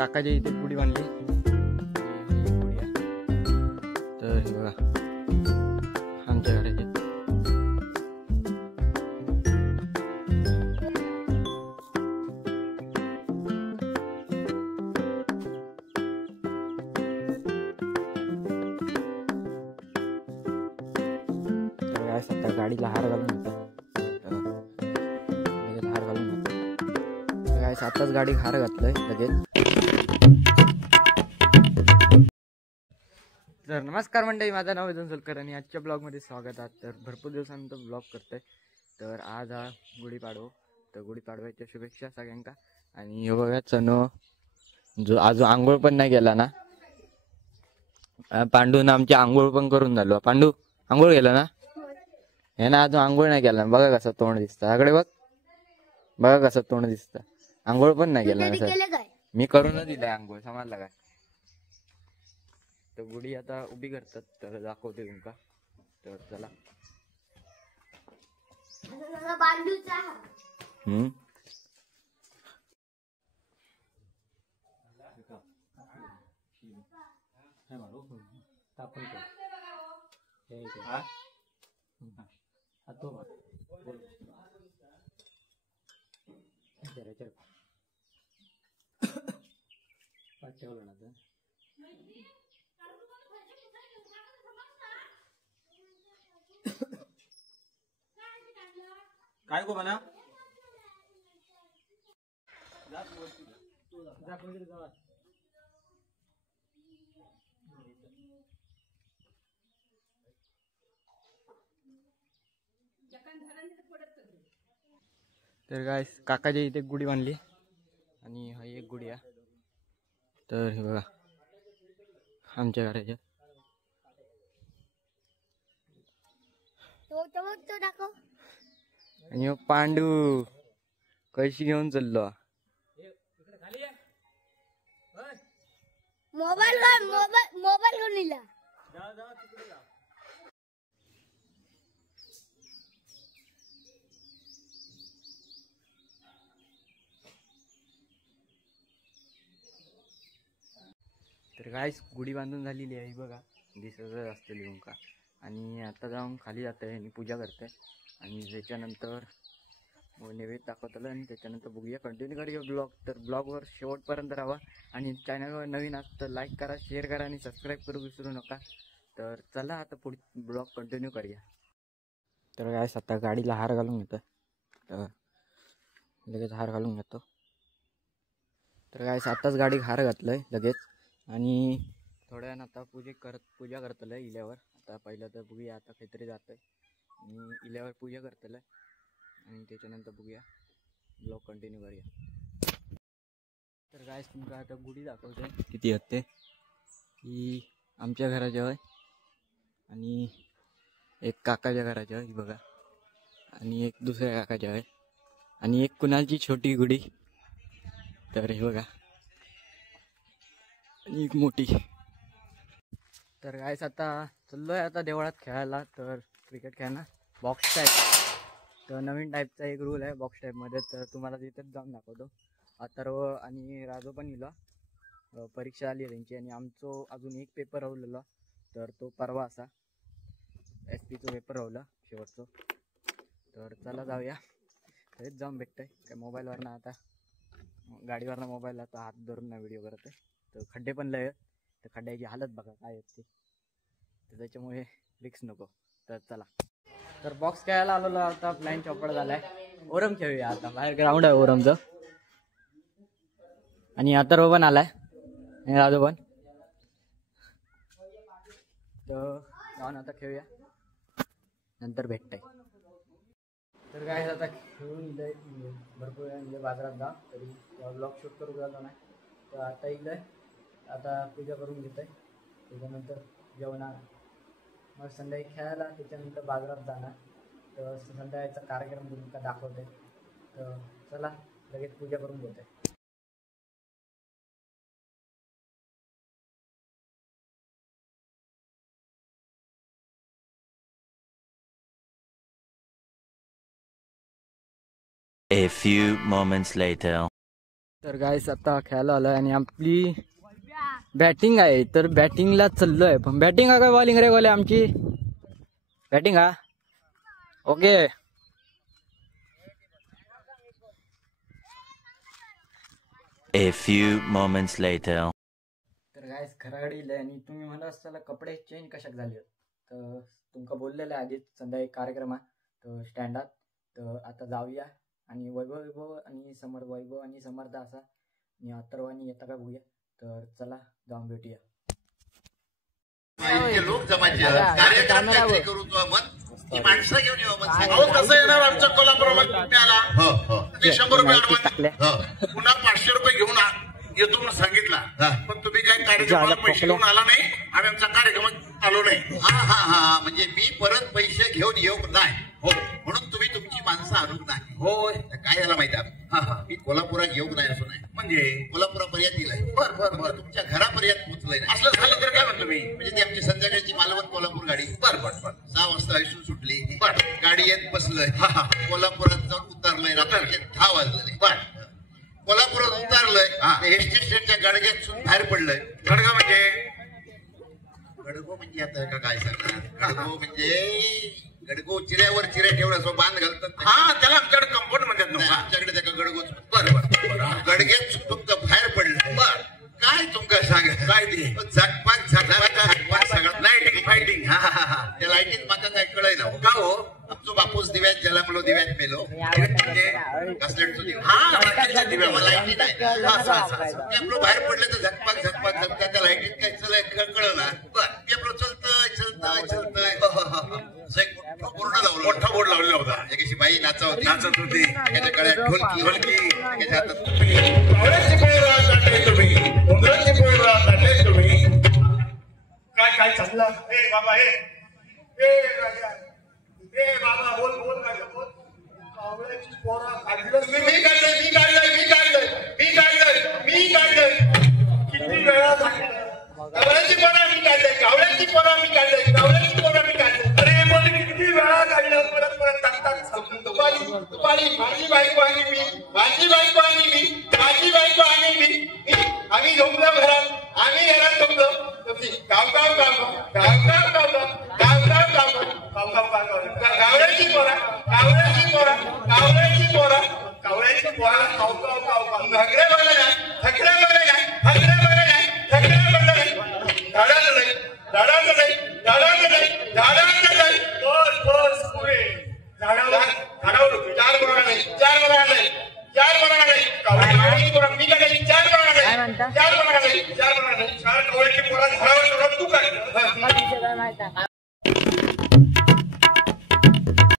काकाच्या इथे गुढी बांधली. गुढी आहे तर हे बघा आमच्या घराची. आता गाडीला हार घालून होता हार घालून होता काय आताच गाडी हार घातलंय लगेच. तर नमस्कार मंडळी, माझं नाव वेदन सोलकर आणि आजच्या ब्लॉगमध्ये स्वागत आहे. तर भरपूर दिवसानंतर ब्लॉग करतोय. तर आज हा गुढीपाडवा, तर गुढीपाडव्याच्या शुभेच्छा सगळ्यांका. आणि हे बघा चनो जो आज आंघोळ पण नाही गेला ना, पांडून आमची आंघोळ पण करून झालो. पांडू आंघोळ गेला ना, हे ना अजून आंघोळ नाही केला. बघा कसं तोंड दिसतं आकडे, बघा कसं तोंड दिसतं. आंघोळ पण नाही केला. मी करूनच दिलाय आंघोळ, समजला काय. तर गुढी आता उभी करतात तर दाखवते तुमका. तर चला. काय गो बना तर काय काकाच्या इथे गुढी बांधली आणि हा एक गुढी आहे. तर हे बघा आमच्या घराच्या. आणि पांडू कशी घेऊन चाललो. मोबाईल घेऊन लिहिला. तर काय गुढी बांधून झालेली आहे बघा, दिसतच असते तुमका. आणि आता जाऊन खाली जात आहे आणि पूजा करते आणि त्याच्यानंतर नैवेद्य दाखवतं आणि त्याच्यानंतर बघूया. कंटिन्यू करूया ब्लॉग. तर ब्लॉगवर शेवटपर्यंत राहा आणि चॅनलवर नवीन असतं तर लाईक करा, शेअर करा आणि सबस्क्राईब करू विसरू नका. तर चला आता पुढे ब्लॉग कंटिन्यू करूया. तर काय आता गाडीला हार घालून घेतो, तर लगेच हार घालून घेतो. तर काय आताच गाडी हार घातलंय लगेच. आणि थोड्या वेळानं आता पूजा करतलं इल्यावर. आता पहिलं तर बघूया, आता काहीतरी जातं आहे आणि इल्यावर पूजा करतलं आणि त्याच्यानंतर बघूया ब्लॉग कंटिन्यू करूया. तर काय तुमका आता गुढी दाखवते किती आहेत ते. ही आमच्या घराच्या आहे आणि एक काकाच्या घराच्या आहे बघा, आणि एक दुसऱ्या काकाच्या आहे आणि एक कुणाची छोटी गुढी. तर हे बघा आणि एक मोठी. तर गायस आता चाललो आहे आता देवळात खेळायला. तर क्रिकेट खेळणं बॉक्स टाईप, तर नवीन टाईपचा एक रूल आहे बॉक्स टाईपमध्ये. तर तुम्हाला तिथेच जाऊन दाखवतो. अथर्व आणि राजू पण इला परीक्षा आली आहे त्यांची आणि आमचं अजून एक पेपर राहिलेला. तर तो परवा असा SP पेपर राहिला शेवटचं. तर चला जाऊया, तरीच जाऊन भेटतंय काय. मोबाईलवरनं आता गाडीवरनं मोबाईल आता हात धरून ना व्हिडिओ करत आहे. तर खड्डे पण लय, तर खड्ड्याची हालत बघा काय येते, तर त्याच्यामुळे रिक्स नको. तर चला. तर बॉक्स खेळायला आलेलो आता. प्लॅन चॉपड झालाय. ओरम खेळूया आता, बाहेर ग्राउंड आहे ओरमचं. आणि अथर्व पण आलाय आणि राजू पण. तर जाऊन आता खेळूया, नंतर भेटतंय. तर काय आता खेळून इलंय भरपूर वेळा म्हणजे बाजारात जा तरी ब्लॉग शूट करू गेलो नाही. तर आता इलंय, आता पूजा करून घेत आहे, त्याच्यानंतर जेवणार, मग संध्याकाळी खेळायला, त्याच्यानंतर बाजारात जाणार. तर संध्याकाळचा कार्यक्रम तुमका दाखवते. तर चला लगेच पूजा करून घेते. A few moments later. तर गाईस आता खेळायला आलोय आणि आपली बॅटिंग आहे, तर बॅटिंगला चाललोय. पण बॅटिंग हा काय बॉलिंग रे बोले आमची बॅटिंग हा okay. A few moments later. तर गाईस घराकडे येईल आणि तुम्ही म्हणत असताना कपडे चेंज कशाक झाले, तर तुमका बोललेलं आहे आधीच संध्याकाळी कार्यक्रम आहे तर स्टँडात. तर आता जाऊया आणि वैभव आणि समर्थ असा आणि अथर्वानी येता का बघूया. तर चला जाऊन भेटूया. लोक जमायचे कार्यक्रम काहीतरी करू तो मत ती माणसं घेऊन येऊ मत सांगा कसं येणार आमच्या कोल्हापूरमध्ये तुम्ही आला. हो हो 100 रुपये ऍडव्हान्स पुन्हा 500 रुपये घेऊन येतो म्हणून सांगितला. पण तुम्ही काही कार्यक्रमाला पैसे घेऊन आला नाही आणि आमचा कार्यक्रम आलो नाही. हा हा हा म्हणजे मी परत पैसे घेऊन येऊ नाही हो म्हणून तुम्ही तुमची माणसं आणून नाही होय. काय झालं माहिती आहे हा हा मी कोल्हापुरात येऊ नाही असं नाही म्हणजे कोल्हापुरापर्यंत येईल. बरं बरं बरं तुमच्या घरापर्यंत पोहोचलंय नाही असलं झालं तर काय म्हणतो मी म्हणजे ती आमची संध्याकाळची मालवण कोल्हापूर गाडी बरं बरं बरं 6 वाजता इथून सुटली. बरं गाडी येत बसलंय कोल्हापुरात जाऊन उतरलंय रात्री 10 वाजले. बरं कोल्हापुरात उतरलंय एसटी स्टँडच्या गाडग्यात बाहेर पडलंय. गडगा म्हणजे गडगो म्हणजे आता का काय सांगणार गडगो म्हणजे गडगो चिऱ्यावर चिऱ्या ठेवण्याचं बांध घालतात. हा त्याला आमच्याकडे कंपाऊंड म्हणतात आमच्याकडे त्या गडगो बरोबर गडग्यात फक्त बाहेर पडलं. बर काय तुमका सांग काय ते झकपाक झकपाक सगळं लाईटिंग फायटिंग हा हा हा त्या लाईटिंग माका काय कळय ना का हो आमचो बापूस दिव्यात जलमलो दिव्यात मेलो म्हणजे कसल्याचो दिवा हा दिव्या लाईटी नाही आपलं बाहेर पडलं तर झकपाक झकपाक झकपाक त्या लाईटीत काय चलय कळलं ना. बर ते आपलं चलतंय मोठा बोर्ड लावलेला होता. एकाची बाई नाचत होती एकाच्या गळ्यात ढोलकी एकाच्या हातात काय काय चाललं हे बाबा हे बाबा बोल बोल काय बोल कावळ्याची पोरा काढलं मी काढलंय किती वेळा कावळ्याची पोरा मी काढलंय कावळ्याची पोरा मी काढलंय अरे बोल किती वेळा काढलं परत टाकतात दुपारी माझी बायको आणि मी आम्ही झोपलो घरात झोपलो कावळ्याची पोरा घगऱ्या बघलं नाही बस पुढे झाडावर होतो 4 बरोबर नाही 4 बरोबर नाही कावळ्याची पोरा मी काढायची 4 बरोबर नाही 4 कवळ्याची पोरा झाडावर तू काढ